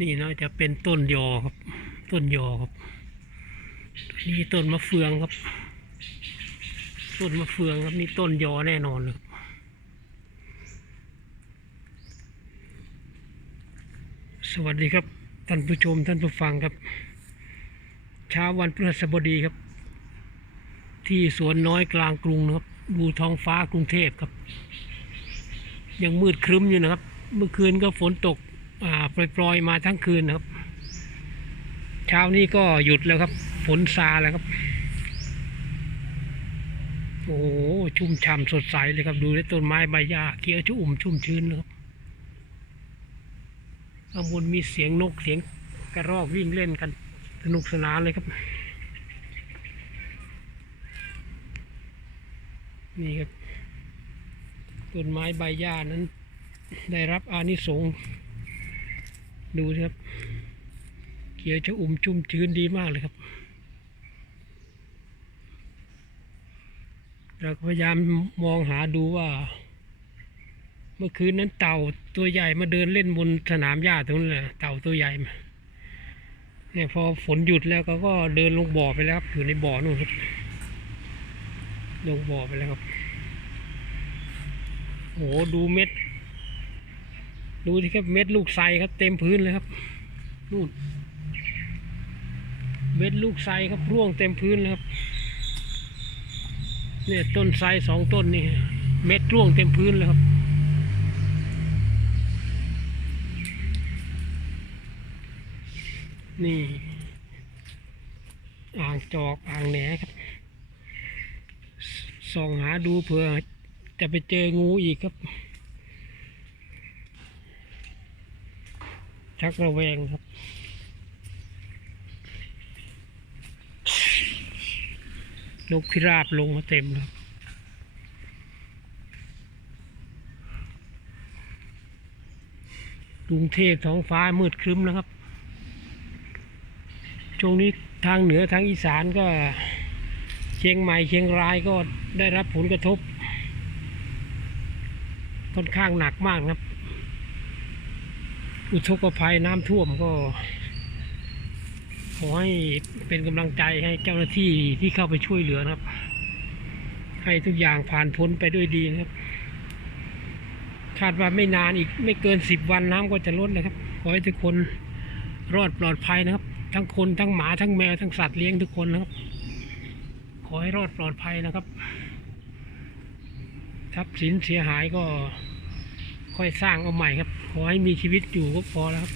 นี่เนาะจะเป็นต้นยอครับ ต้นยอครับนี่ต้นมะเฟืองครับ ต้นมะเฟืองครับนี่ต้นยอแน่นอนเลยครับสวัสดีครับท่านผู้ชมท่านผู้ฟังครับ เช้าวันพฤหัสบดีครับ ที่สวนน้อยกลางกรุงนะครับ ดูท้องฟ้ากรุงเทพครับ ยังมืดครึ้มอยู่นะครับ เมื่อคืนก็ฝนตก ปล่อยๆมาทั้งคืนครับ เช้านี้ก็หยุดแล้วครับ ฝนซาแล้วครับ โอ้โหชุ่มฉ่ำสดใสเลยครับดูได้ต้นไม้ใบหญ้าเขียวชุ่มชุ่มชื้นครับข้างบนมีเสียงนกเสียงกระรอกวิ่งเล่นกัน สนุกสนานเลยครับ นี่ครับต้นไม้ใบหญ้านั้น ได้รับอานิสงส์ ดูสิครับ เขียวชอุ่มชุ่มชื้นดีมากเลยครับ เราพยายามมองหาดูว่า เมื่อคืนนั้นเต่าตัวใหญ่มาเดินเล่นบนสนามหญ้าตรงนั้นแหละเต่าตัวใหญ่มาเนี่ยพอฝนหยุดแล้วก็ก็เดินลงบ่อไปแล้วครับอยู่ในบ่อนู่นครับลงบ่อไปแล้วครับโอ้ดูเม็ด ดูที่ครับเม็ดลูกไทรครับ เต็มพื้นเลยครับนู่นเม็ดลูกไทรครับร่วงเต็มพื้นเลยครับเนี่ยต้นไทรสองต้นนี่เม็ดร่วงเต็มพื้นเลยครับนี่ อ่างจอกอ่างแหนครับสส่องหาดูเผื่อจะไปเจองูอีกครับ ชักระแวงครับ นกพิราบลงมาเต็มครับกรุงเทพท้องฟ้ามืดครึ้มนะครับ ช่วงนี้ทางเหนือทางอีสานก็ เชียงใหม่เชียงรายก็ได้รับผลกระทบ ค่อนข้างหนักมากครับ อุทกภัยน้ำท่วมก็ ขอให้เป็นกำลังใจให้เจ้าหน้าที่ที่เข้าไปช่วยเหลือนะครับ ให้ทุกอย่างผ่านพ้นไปด้วยดีนะครับ คาดว่าไม่นานอีกไม่เกินสิบวันน้ำก็จะลดนะครับ ขอให้ทุกคนรอดปลอดภัยนะครับ ทั้งคนทั้งหมาทั้งแมวทั้งสัตว์เลี้ยงทุกคนนะครับ ขอให้รอดปลอดภัยนะครับทรัพย์สินเสียหายก็ค่อยสร้างเอาใหม่ครับ อให้มีชีวิตอยู่ก็พอแล้วครับ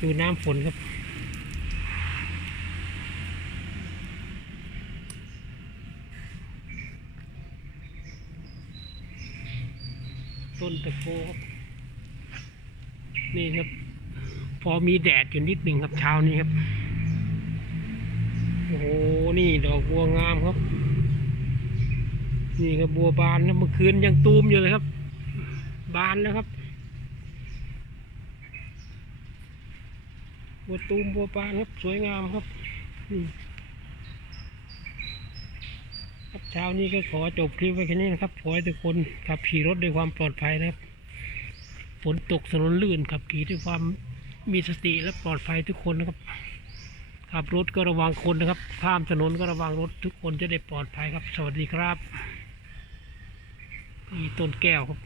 ดูน้ำฝนครับ ต้นตะโกครับ นี่ครับ พอมีแดดอยู่นิดหนึ่งครับเช้านี้ครับ โอ้โห นี่ดอกบัวงามครับ นี่ครับบัวบานนะเมื่อคืนยังตูมอยู่เลยครับ บานแล้วครับ บัวตูมบัวบานครับสวยงามครับอืมครับเช้านี้ก็ขอจบคลิปไว้แค่นี้นะครับขอให้ทุกคนขับขี่รถด้วยความปลอดภัยนะครับ ฝนตกถนนลื่นขับขี่ด้วยความมีสติและปลอดภัยทุกคนนะครับขับรถก็ระวังคนนะครับ ข้ามถนนก็ระวังรถทุกคนจะได้ปลอดภัยครับ สวัสดีครับนี่ต้นแก้วครับ